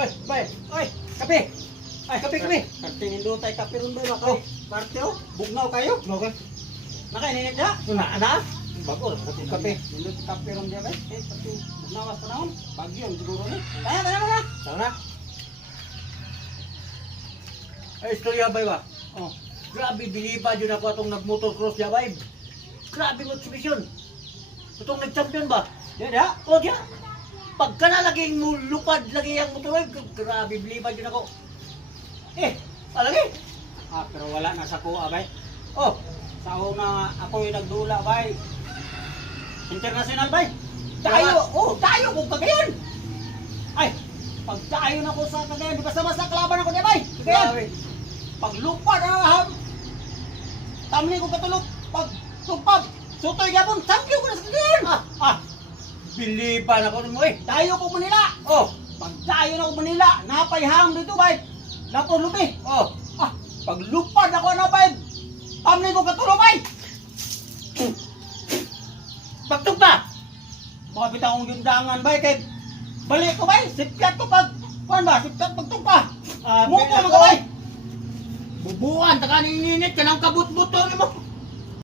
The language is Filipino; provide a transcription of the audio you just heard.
Oy, bay. Oy, kape. Ay, kape. Katingin doon tayo kape ron doon ako. Parte oh, bugnaw kayo. Okay. Nakaininit na? Ana? Bago, Kape. Nindot kape ron diya ba? Eh, pati bugnawas pa naon. Bagyo siguro ni. Kaya mo na. Sana. Ay, istorya bay ba? Oh. Grabe, biliba dyan ako atong nag-motocross ya bay. Grabe mo exhibition. Itong nag-champion ba? Ya. O, diya. Pagka na laging lupad lagi ang motor, grabe, biliba dyan ako. Eh, alagi. Ah, pero wala na sa kuha bay. Oh, Sa una ako yung nagdula bay. International bay. tayo kung kagayan. Ay, pag tayo na ko sa Cagayan, di basta-basta kalaban ako niya bay. Cagayan. Grabe. Pag lupad na ham. Tamli ko katulog. Pag tupad. Sutoy gapon, champion ko na sa Cagayan. Biliban ako mo eh. Tayo ko Manila. Oh, Pag tayo na ko Manila, napay ham dito bay. Napo lupi. oh. Pag lupad ako na bay. Tamli ko katulog bay. Pagtugba. Mga bitang kong yundangan bay kay balik ko bay. Sipkat ko pag kuan ba? Sipkat pagtugpa. Muko Bilako. mga bay. Bubuan, taka ninginit ka ng kabut-buto mo.